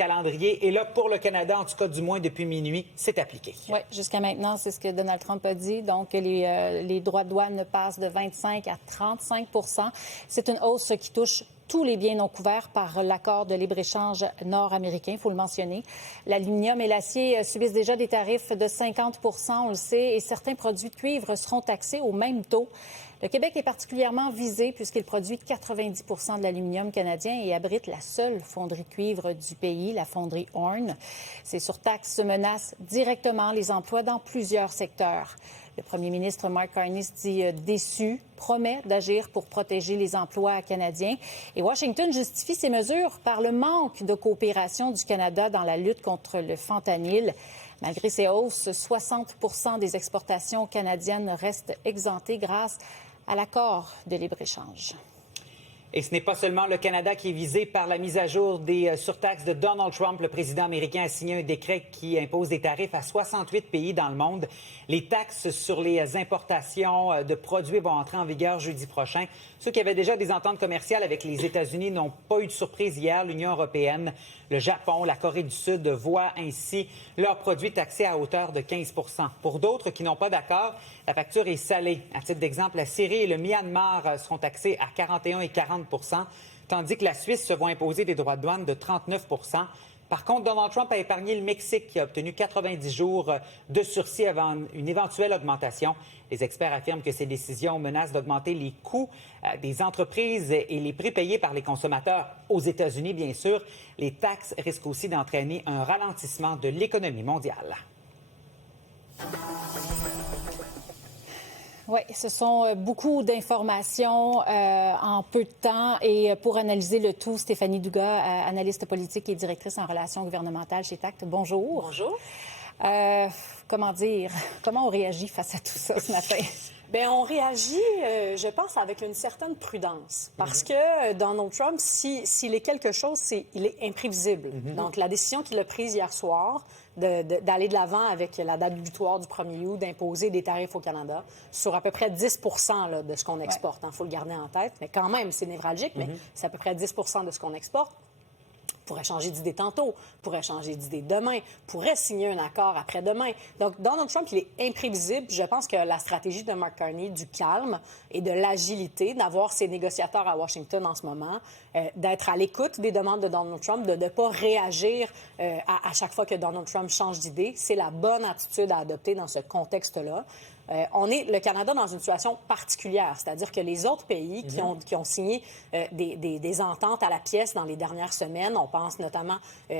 calendrier. Et là, pour le Canada, en tout cas, du moins depuis minuit, c'est appliqué. Oui, jusqu'à maintenant, c'est ce que Donald Trump a dit. Donc, les droits de douane passent de 25 à 35 %. C'est une hausse qui touche tous les biens non couverts par l'accord de libre-échange nord-américain, il faut le mentionner. L'aluminium et l'acier subissent déjà des tarifs de 50 % on le sait, et certains produits de cuivre seront taxés au même taux. Le Québec est particulièrement visé puisqu'il produit 90 % de l'aluminium canadien et abrite la seule fonderie cuivre du pays, la fonderie Horn. Ces surtaxes menacent directement les emplois dans plusieurs secteurs. Le premier ministre Mark Carney se dit déçu, promet d'agir pour protéger les emplois canadiens. Et Washington justifie ces mesures par le manque de coopération du Canada dans la lutte contre le fentanyl. Malgré ces hausses, 60 % des exportations canadiennes restent exemptées grâce à l'accord de libre-échange. Et ce n'est pas seulement le Canada qui est visé par la mise à jour des surtaxes de Donald Trump. Le président américain a signé un décret qui impose des tarifs à 68 pays dans le monde. Les taxes sur les importations de produits vont entrer en vigueur jeudi prochain. Ceux qui avaient déjà des ententes commerciales avec les États-Unis n'ont pas eu de surprise hier. L'Union européenne, le Japon, la Corée du Sud voient ainsi leurs produits taxés à hauteur de 15 %. Pour d'autres qui n'ont pas d'accord, la facture est salée. À titre d'exemple, la Syrie et le Myanmar seront taxés à 41 et 40 %, tandis que la Suisse se voit imposer des droits de douane de 39 %. Par contre, Donald Trump a épargné le Mexique, qui a obtenu 90 jours de sursis avant une éventuelle augmentation. Les experts affirment que ces décisions menacent d'augmenter les coûts des entreprises et les prix payés par les consommateurs. Aux États-Unis, bien sûr, les taxes risquent aussi d'entraîner un ralentissement de l'économie mondiale. Oui, ce sont beaucoup d'informations en peu de temps. Et pour analyser le tout, Stéphanie Dugas, analyste politique et directrice en relations gouvernementales chez TACT. Bonjour. Bonjour. Comment on réagit face à tout ça ce matin? Bien, on réagit, je pense, avec une certaine prudence. Parce que Donald Trump, s'il est quelque chose, il est imprévisible. Donc, la décision qu'il a prise hier soir d'aller de l'avant avec la date butoir du 1er août, d'imposer des tarifs au Canada sur à peu près 10 % là, de ce qu'on exporte. Il faut le garder en tête. Mais quand même, c'est névralgique, mais c'est à peu près 10 % de ce qu'on exporte. Pourrait changer d'idée tantôt, pourrait changer d'idée demain, pourrait signer un accord après-demain. Donc, Donald Trump, il est imprévisible. Je pense que la stratégie de Mark Carney, du calme et de l'agilité, d'avoir ses négociateurs à Washington en ce moment, d'être à l'écoute des demandes de Donald Trump, de ne pas réagir à chaque fois que Donald Trump change d'idée, c'est la bonne attitude à adopter dans ce contexte-là. On est, le Canada, dans une situation particulière, c'est-à-dire que les autres pays qui ont signé des ententes à la pièce dans les dernières semaines, on pense notamment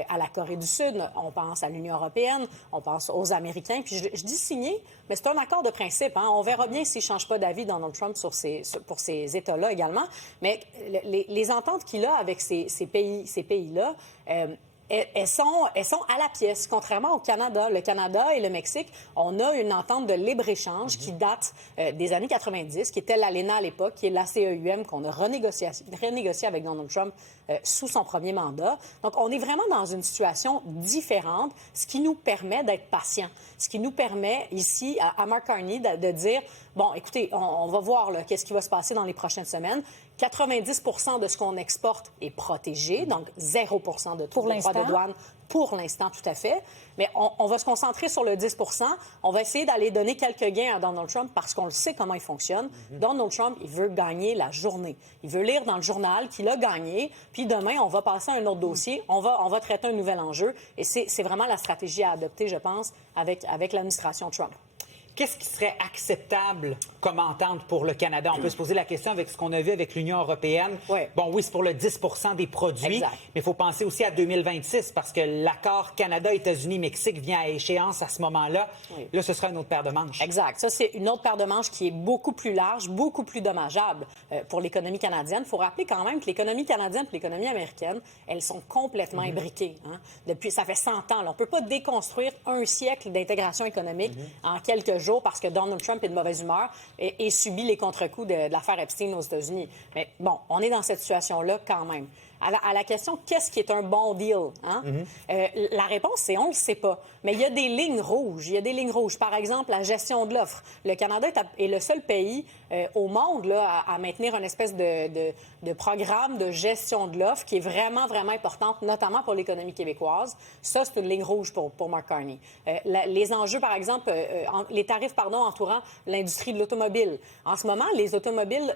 à la Corée du Sud, on pense à l'Union européenne, on pense aux Américains. Puis je dis signé, mais c'est un accord de principe. Hein? On verra bien s'il ne change pas d'avis, Donald Trump, pour ces États-là également. Mais les ententes qu'il a avec ces pays-là, elles sont à la pièce, contrairement au Canada. Le Canada et le Mexique, on a une entente de libre-échange qui date des années 90, qui était l'ALENA à l'époque, qui est l'ACEUM qu'on a renégocié avec Donald Trump sous son premier mandat. Donc, on est vraiment dans une situation différente, ce qui nous permet d'être patients, ce qui nous permet ici, à Mark Carney, de dire, bon, écoutez, on va voir qu'est-ce qui va se passer dans les prochaines semaines. 90 % de ce qu'on exporte est protégé, donc 0 % de tout le droit de douane pour l'instant, tout à fait. Mais on va se concentrer sur le 10 %. On va essayer d'aller donner quelques gains à Donald Trump parce qu'on le sait comment il fonctionne. Donald Trump, il veut gagner la journée. Il veut lire dans le journal qu'il a gagné, puis demain, on va passer à un autre dossier, on va traiter un nouvel enjeu. Et c'est vraiment la stratégie à adopter, je pense, avec l'administration Trump. Qu'est-ce qui serait acceptable comme entente pour le Canada? On peut se poser la question avec ce qu'on a vu avec l'Union européenne. Oui. Bon, oui, c'est pour le 10 % des produits, exact. Mais il faut penser aussi à 2026 parce que l'accord Canada-États-Unis-Mexique vient à échéance à ce moment-là. Oui. Là, ce sera une autre paire de manches. Exact. Ça, c'est une autre paire de manches qui est beaucoup plus large, beaucoup plus dommageable pour l'économie canadienne. Il faut rappeler quand même que l'économie canadienne et l'économie américaine, elles sont complètement imbriquées. Hein? Ça fait 100 ans. Là. On ne peut pas déconstruire un siècle d'intégration économique en quelques jours parce que Donald Trump est de mauvaise humeur et subit les contre-coups de l'affaire Epstein aux États-Unis. Mais bon, on est dans cette situation-là quand même. à la question « qu'est-ce qui est un bon deal? » Hein? La réponse, c'est « on ne le sait pas ». Mais il y a des lignes rouges. Il y a des lignes rouges. Par exemple, la gestion de l'offre. Le Canada est le seul pays au monde là, à maintenir une espèce de programme de gestion de l'offre qui est vraiment, vraiment importante, notamment pour l'économie québécoise. Ça, c'est une ligne rouge pour Mark Carney. Les enjeux, par exemple, les tarifs entourant l'industrie de l'automobile. En ce moment, les automobiles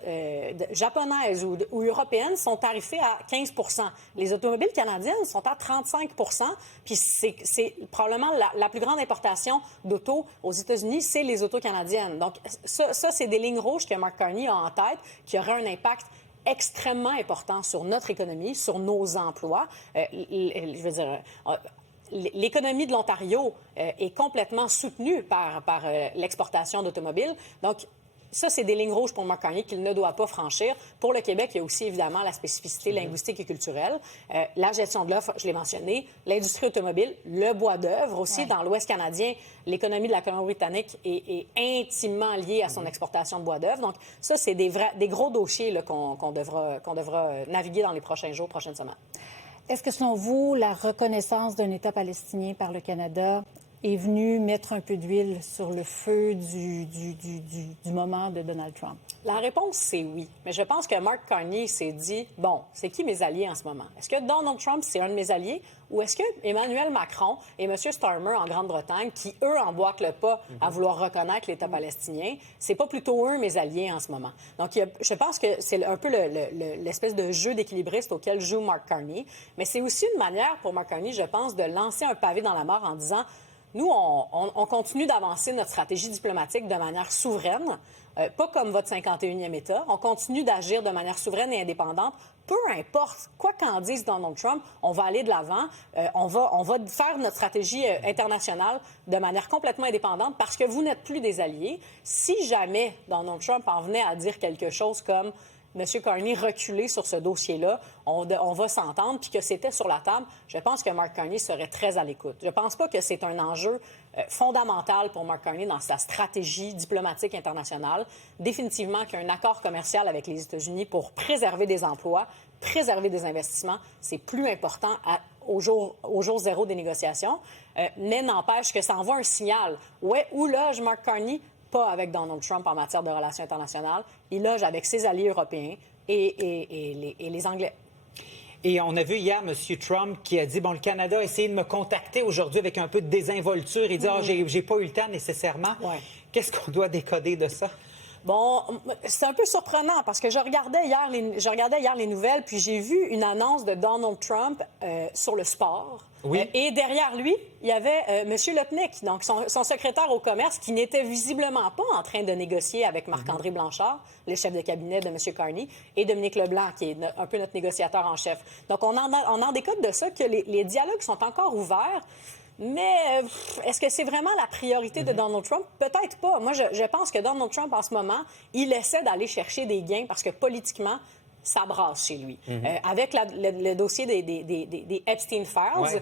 japonaises ou européennes sont tarifées à 15 %. Les automobiles canadiennes sont à 35 %. Puis c'est probablement la plus grande importation d'autos aux États-Unis, c'est les autos canadiennes. Donc ça c'est des lignes rouges que Mark Carney a en tête, qui auraient un impact extrêmement important sur notre économie, sur nos emplois. Je veux dire... L'économie de l'Ontario est complètement soutenue par l'exportation d'automobiles. Donc, ça, c'est des lignes rouges pour Mark Carney qu'il ne doit pas franchir. Pour le Québec, il y a aussi évidemment la spécificité linguistique et culturelle. La gestion de l'offre, je l'ai mentionné. L'industrie automobile, le bois d'œuvre aussi. Dans l'Ouest canadien, l'économie de la Colombie-Britannique est intimement liée à son exportation de bois d'œuvre. Donc, ça, c'est des gros dossiers là, qu'on devra naviguer dans les prochains jours, prochaines semaines. Est-ce que, selon vous, la reconnaissance d'un État palestinien par le Canada est venue mettre un peu d'huile sur le feu du moment de Donald Trump? La réponse, c'est oui. Mais je pense que Mark Carney s'est dit, bon, c'est qui mes alliés en ce moment? Est-ce que Donald Trump, c'est un de mes alliés? Ou est-ce que Emmanuel Macron et M. Starmer en Grande-Bretagne, qui, eux, emboîtent le pas à vouloir reconnaître l'État palestinien, c'est pas plutôt eux mes alliés en ce moment? Donc, je pense que c'est un peu l'espèce de jeu d'équilibriste auquel joue Mark Carney. Mais c'est aussi une manière pour Mark Carney, je pense, de lancer un pavé dans la mare en disant, nous, on continue d'avancer notre stratégie diplomatique de manière souveraine, pas comme votre 51e État. On continue d'agir de manière souveraine et indépendante. Peu importe quoi qu'en dise Donald Trump, on va aller de l'avant. On va faire notre stratégie internationale de manière complètement indépendante parce que vous n'êtes plus des alliés. Si jamais Donald Trump en venait à dire quelque chose comme M. Carney reculé sur ce dossier-là, on va s'entendre, puis que c'était sur la table, je pense que Mark Carney serait très à l'écoute. Je ne pense pas que c'est un enjeu fondamental pour Mark Carney dans sa stratégie diplomatique internationale. Définitivement qu'un accord commercial avec les États-Unis pour préserver des emplois, préserver des investissements, c'est plus important au jour zéro des négociations. Mais n'empêche que ça envoie un signal. Où loge Mark Carney? Pas avec Donald Trump en matière de relations internationales. Il loge avec ses alliés européens et les Anglais. Et on a vu hier M. Trump qui a dit, bon, le Canada a essayé de me contacter aujourd'hui avec un peu de désinvolture. Il dit, j'ai pas eu le temps nécessairement. Ouais. Qu'est-ce qu'on doit décoder de ça? Bon, c'est un peu surprenant parce que je regardais hier les nouvelles, puis j'ai vu une annonce de Donald Trump sur le sport. Oui. Et derrière lui, il y avait M. Lepnik, donc son secrétaire au commerce, qui n'était visiblement pas en train de négocier avec Marc-André Blanchard, le chef de cabinet de M. Carney, et Dominique Leblanc, qui est un peu notre négociateur en chef. Donc, on en décode de ça que les dialogues sont encore ouverts. Mais est-ce que c'est vraiment la priorité de Donald Trump? Peut-être pas. Moi, je pense que Donald Trump, en ce moment, il essaie d'aller chercher des gains parce que politiquement, ça brasse chez lui. Avec le dossier des Epstein Files,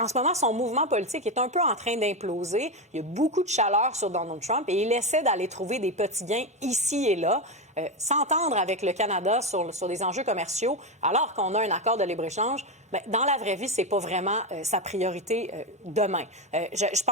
en ce moment, son mouvement politique est un peu en train d'imploser. Il y a beaucoup de chaleur sur Donald Trump et il essaie d'aller trouver des petits gains ici et là. S'entendre avec le Canada sur des enjeux commerciaux, alors qu'on a un accord de libre-échange, dans la vraie vie, c'est pas vraiment sa priorité demain. Je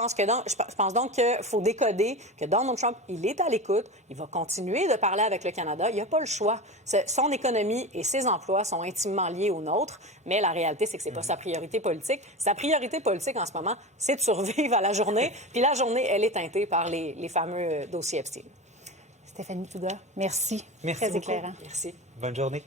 pense donc qu'il faut décoder que Donald Trump, il est à l'écoute, il va continuer de parler avec le Canada, il n'a pas le choix. Son économie et ses emplois sont intimement liés aux nôtres, mais la réalité, c'est que c'est pas sa priorité politique. Sa priorité politique en ce moment, c'est de survivre à la journée, puis la journée, elle est teintée par les fameux dossiers Epstein. Stéphanie Touga, merci. Merci Très beaucoup. éclairant. Merci. Bonne journée.